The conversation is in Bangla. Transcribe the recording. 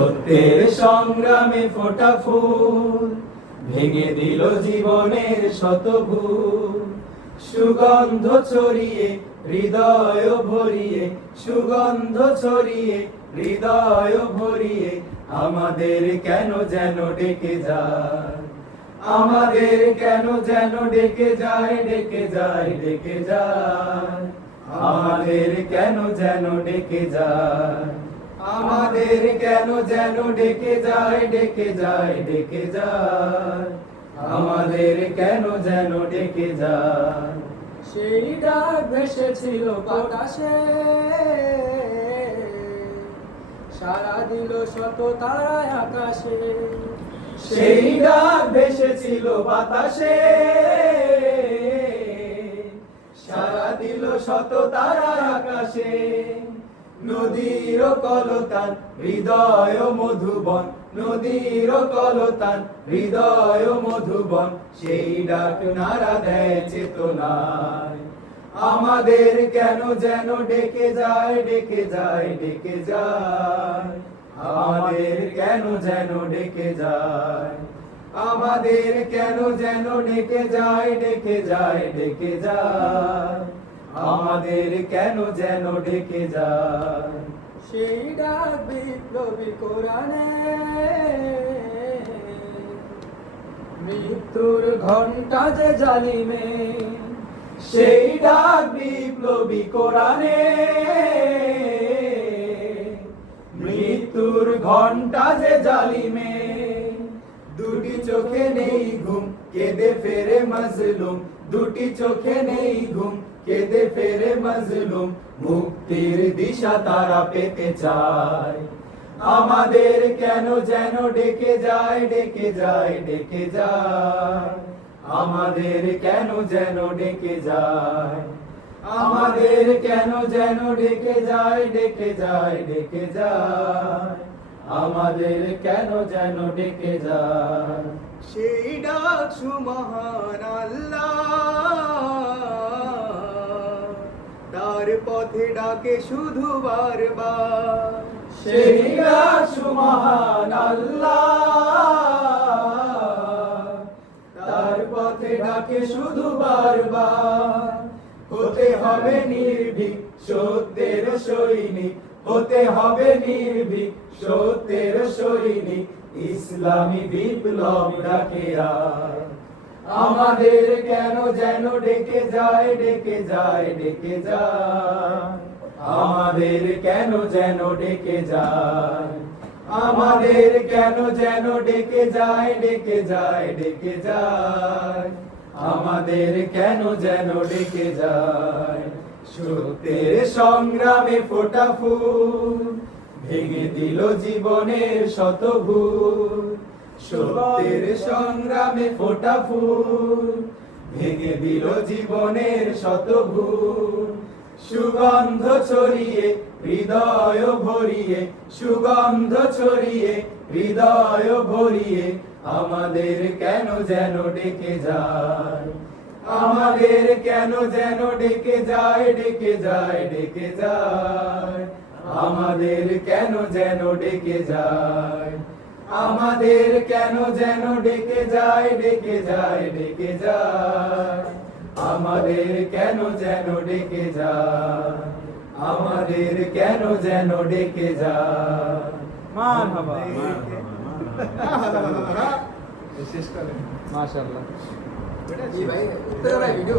সত্যের সংগ্রামে ফোটা ফুল ভেঙে দিল জীবনের শত ভুল। সুগন্ধ ছড়িয়ে হৃদয় ভরিয়ে, সুগন্ধ ছড়িয়ে হৃদয় ভরিয়ে আমাদের কেন যেন ডেকে যায়, আমাদের কেন যেন ডেকে যায়, ডেকে যায়, ডেকে যায়, আমাদের কেন যেন ডেকে যায়, আমাদের কেন যেন ডেকে যায়, ডেকে যায়, ডেকে যায়, আমাদের কেন যেন ডেকে যায়। সেই ডাক ভেসেছিল বাতাসে, সারা দিল শত তারায় আকাশে। সেই ডাক ভেসেছিল বাতাসে, সারা দিল শত তারা আকাশে। নদীর কলতান হৃদয় মধুবন, নদীর কলতান হৃদয় মধুবন, সেই ডাক নাড়া দেয় চেতনায়। আমাদের কেন যেন ডেকে যায়, ডেকে যায়, ডেকে যায়, আমাদের কেন যেন ডেকে যায়, আমাদের কেন যেন ডেকে যায়, ডেকে যায়, ডেকে যায়, আমাদের কেন যেন ডেকে যায়। সেই ডাক বিপ্লবী কোরআনে, মৃত্যুর ঘণ্টা যে জালিমে। সেই ডাক বিপ্লবী কোরআনে, মৃত্যুর ঘণ্টা যে জালিমে। দুটি চোখে নেই ঘুম, কেঁদে ফেরে মজলুম, দুটি চোখে নেই ঘুম, কেঁদে ফেরে মজলুম। মুক্তির দিশা তারা পেতে চায়, আমাদের কেন যেন ডেকে যায়, ডেকে যায়, ডেকে যায়, আমাদের কেন যেন ডেকে যায়, আমাদের কেন যেন ডেকে যায়, ডেকে যায়, ডেকে যায়, আমাদের কেন যেন ডেকে যায়। সেই ডাক সুমহান আল্লাহ, তার পথে ডাকে শুধু বারবার। সেই ডাক সুমহান আল্লাহ, তার পথে ডাকে শুধু বারবার। হতে হবে নির্ভীক সত্যের সৈনিক, হতে হবে নির্ভীক সত্যের সৈনিক, ইসলামী বিপ্লব ডাকে আয়। আমাদের কেন যেন ডেকে যায়, ডেকে যায়, ডেকে যায়, আমাদের কেন যেন ডেকে যায়, আমাদের কেন যেন ডেকে যায়, ডেকে যায়, ডেকে যায়, আমাদের কেন যেন ডেকে যায়। সত্যের সংগ্রামে ফোটা ফুল ভেঙে দিল জীবনের শত ভুল। সত্যের সংগ্রামে ফোটা ফুল ভেঙে দিল জীবনের শত ভুল। সুগন্ধ ছড়িয়ে হৃদয় ভরিয়ে, সুগন্ধ ছড়িয়ে হৃদয় ভরিয়ে আমাদের কেন যেন ডেকে যায়, আমাদের কেন যেন ডেকে যায়, ডেকে যায়, ডেকে যায়, আমাদের কেন যেন ডেকে যায়, আমাদের কেন যেন ডেকে যায়, ডেকে যায়, ডেকে যায়, আমাদের কেন যেন ডেকে যায়, আমাদের কেন যেন ডেকে যায়। মারহাবা। শেষ করেন। মাশাআল্লাহ। जी भाई, उत्तर भाई वीडियो